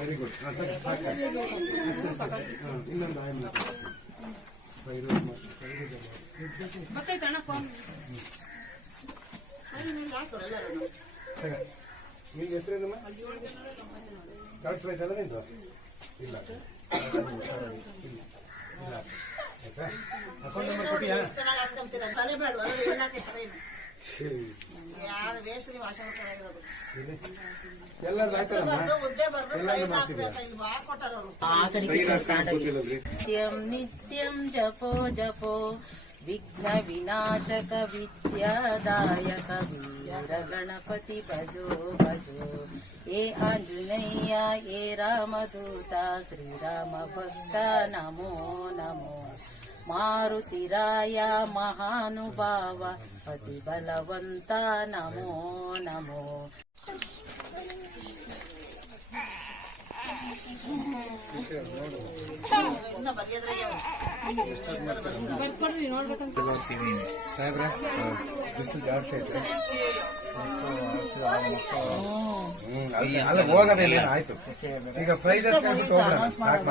Very good ಇನ್ನೊಂದು oil ನಿಮ್ಗೆ ಹೆಸರೇನಮ್ಮ third prize ಅಲ್ಲ ನಿಂದು ಇಲ್ಲ ಆಯ್ತಾ ಅಕೌಂಟ್ ನಂಬರ್ ಕೊಟ್ಟಿಯಾ ಚೆನ್ನಾಗಿ ಜಪೋ ಜಪೋ. ವಿಘ್ನ ವಿನಾಶಕ ವಿದ್ಯಾದಾಯಕ ವೀರ ಗಣಪತಿ ಭಜೋ ಭಜೋ. ಏ ಆಂಜನೇಯ ಏ ರಾಮದೂತ ಶ್ರೀರಾಮ ಭಕ್ತ ಎಲ್ಲಾನು ಮಾರುತಿರಾಯ ಮಹಾನುಭಾವ ಅತಿ ಬಲವಂತ ನಮೋ. ನಮೋ ಈಗ ಫ್ರೈಸ್ ಸಾಕು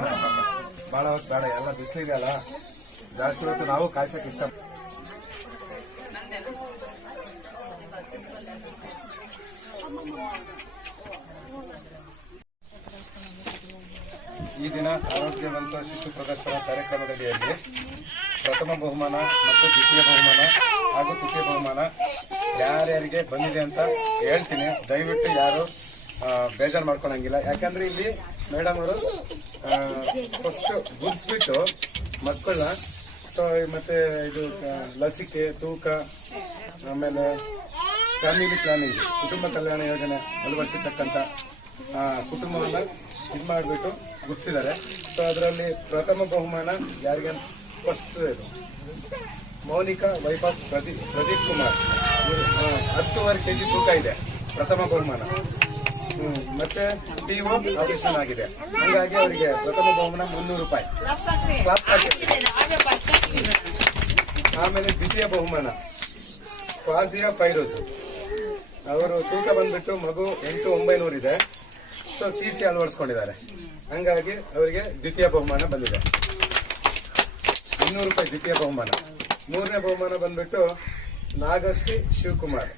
ಬಹಳ ಹೊತ್ತು ಬೇಡ ಎಲ್ಲ ಬಿಸಿಲಿದೆಯಲ್ಲ ಜಾಸ್ತಿ ಹೊತ್ತು ನಾವು ಕಾಯ್ಸಕ್ ಇಷ್ಟ ಈ ದಿನ ಆರೋಗ್ಯವಂತ ಶಿಶು ಪ್ರದರ್ಶನ ಕಾರ್ಯಕ್ರಮದಡಿಯಲ್ಲಿ ಪ್ರಥಮ ಬಹುಮಾನ ಮತ್ತು ದ್ವಿತೀಯ ಬಹುಮಾನ ಹಾಗೂ ತೃತೀಯ ಬಹುಮಾನ ಯಾರ್ಯಾರಿಗೆ ಬಂದಿದೆ ಅಂತ ಹೇಳ್ತೀನಿ. ದಯವಿಟ್ಟು ಯಾರು ಬೇಜಾರು ಮಾಡ್ಕೊಳಂಗಿಲ್ಲ. ಯಾಕಂದ್ರೆ ಇಲ್ಲಿ ಮೇಡಮ್ ಅವರು ಫಸ್ಟ್ ಗುಡ್ಸ್ಬಿಟ್ಟು ಮಕ್ಕಳನ್ನ ಸೊ ಮತ್ತೆ ಇದು ಲಸಿಕೆ, ತೂಕ, ಆಮೇಲೆ ಫ್ಯಾಮಿಲಿ ಪ್ಲಾನಿಂಗ್, ಕುಟುಂಬ ಕಲ್ಯಾಣ ಯೋಜನೆ ಅಳವಡಿಸಿರ್ತಕ್ಕಂಥ ಕುಟುಂಬವನ್ನ ಇದು ಮಾಡಿಬಿಟ್ಟು ಗುರ್ತಿಸಿದ್ದಾರೆ ಸೊ ಅದರಲ್ಲಿ ಪ್ರಥಮ ಬಹುಮಾನ ಯಾರಿಗೆ ಫಸ್ಟ್ ಇದು. ಮೌನಿಕಾ ವೈಭವ್ ಪ್ರದೀಪ್ ಪ್ರದೀಪ್ ಕುಮಾರ್. ಹತ್ತುವರೆ ಕೆ ಜಿ ತೂಕ ಇದೆ, ಪ್ರಥಮ ಬಹುಮಾನ. ಮತ್ತೆ ಟಿಒ ಆಪರೇಷನ್ ಆಗಿದೆ. ಹಂಗಾಗಿ ಅವರಿಗೆ ಪ್ರಥಮ ಬಹುಮಾನ ಮುನ್ನೂರು ರೂಪಾಯಿ. ಆಮೇಲೆ ದ್ವಿತೀಯ ಬಹುಮಾನ. ಫಾಜಿಯಾ ಫೈರೋಜ್ ಅವರು ತೂಕ ಬಂದ್ಬಿಟ್ಟು ಮಗು ಎಂಟು ಒಂಬೈನೂರು ಇದೆ. ಸೊ ಸಿ ಸಿ ಅಳವಡಿಸ್ಕೊಂಡಿದ್ದಾರೆ. ಹಂಗಾಗಿ ಅವರಿಗೆ ದ್ವಿತೀಯ ಬಹುಮಾನ ಬಂದಿದೆ. ಇನ್ನೂರು ರೂಪಾಯಿ ದ್ವಿತೀಯ ಬಹುಮಾನ. ಮೂರನೇ ಬಹುಮಾನ ಬಂದ್ಬಿಟ್ಟು ನಾಗಶ್ರೀ ಶಿವಕುಮಾರ್.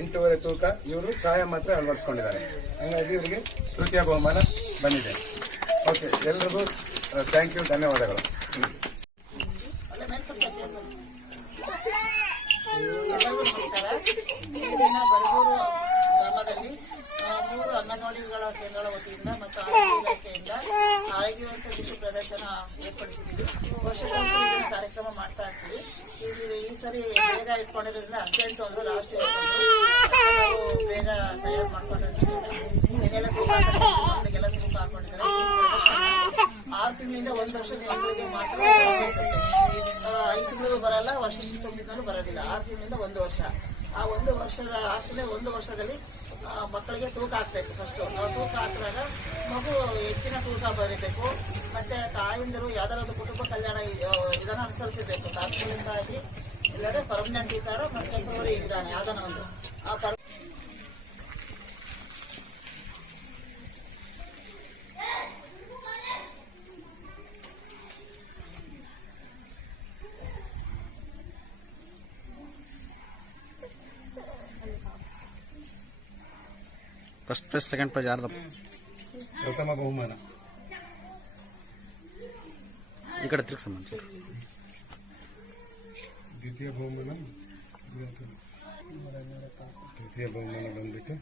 ಎಂಟೂವರೆ ತೂಕ ಇವರು ಸಹಾಯ ಮಾತ್ರ ಅಳವಡಿಸ್ಕೊಂಡಿದ್ದಾರೆ. ಹಂಗಾಗಿ ಇವರಿಗೆ ತೃತೀಯ ಬಹುಮಾನ ಬಂದಿದೆ. ಓಕೆ, ಎಲ್ರಿಗೂ ಥ್ಯಾಂಕ್ ಯು ಧನ್ಯವಾದಗಳು. ಗ್ರಾಮದಲ್ಲಿ ಮೂರು ಅಂಗನವಾಡಿಗಳ ಕೇಂದ್ರಗಳ ವತಿಯಿಂದ ಮತ್ತು ಆರೋಗ್ಯ ಇಲಾಖೆಯಿಂದ ಆರೋಗ್ಯವಂತ ಪ್ರದರ್ಶನ ಏರ್ಪಡಿಸಿದ್ದೀವಿ. ಇದನ್ನ ಕಾರ್ಯಕ್ರಮ ಮಾಡ್ತಾ ಇರ್ತೀವಿ ಈ ಸರಿ ಬೇಗ ಇಟ್ಕೊಂಡಿರೋದ್ರಿಂದ ಅರ್ಜೆಂಟ್ ಅಂದ್ರು ಲಾಸ್ಟ್ ನಾವು ಬೇಗ ತಯಾರು ಮಾಡ್ಕೊಂಡಿರ್ತೀವಿ ತೂಕ ಹಾಕೊಂಡಿದ್ದಾರೆ. ಆರು ತಿಂಗಳಿಂದ ಒಂದು ವರ್ಷದ ಮಾತ್ರ ಐದು ತಿಂಗಳು ಬರಲ್ಲ, ವರ್ಷ ತುಂಬಿಕೊಂಡು ಬರೋದಿಲ್ಲ. ಆರು ತಿಂಗಳಿಂದ ಒಂದು ವರ್ಷ. ಆ ಒಂದು ವರ್ಷದ ಆಗ್ತದೆ ಒಂದು ವರ್ಷದಲ್ಲಿ ಮಕ್ಕಳಿಗೆ ತೂಕ ಹಾಕ್ಬೇಕು ಫಸ್ಟ್ ತೂಕ ಹಾಕಿದಾಗ ಮಗು ಹೆಚ್ಚಿನ ತೂಕ ಬರೀಬೇಕು. ಮತ್ತೆ ತಾಯಂದಿರು ಯಾವ್ದಾರ ಒಂದು ಕುಟುಂಬ ಕಲ್ಯಾಣ ವಿಧಾನ ಅನುಸರಿಸಬೇಕು. ತಾತ್ಕಾಲಿಕವಾಗಿ ಇಲ್ಲದೆ ಪರ್ಮನೆಂಟ್ ತರ ಮತ್ತೆ ಇದ್ದಾನೆ, ಯಾವ್ದಾನ ಒಂದು. ಆ ಫಸ್ಟ್ ಪ್ರೈಸ್ ಸೆಕೆಂಡ್ ಪ್ರೈಸ್ ಯಾರ್ದು ಪ್ರಥಮ ಬಹುಮಾನ ಈ ಕಡೆ ತಿರ್ಗಿ ಸಂಬಂಧ ದ್ವಿತೀಯ ಬಹುಮಾನ ದ್ವಿತೀಯ ಬಹುಮಾನ ಬಂದ್ಬಿಟ್ಟು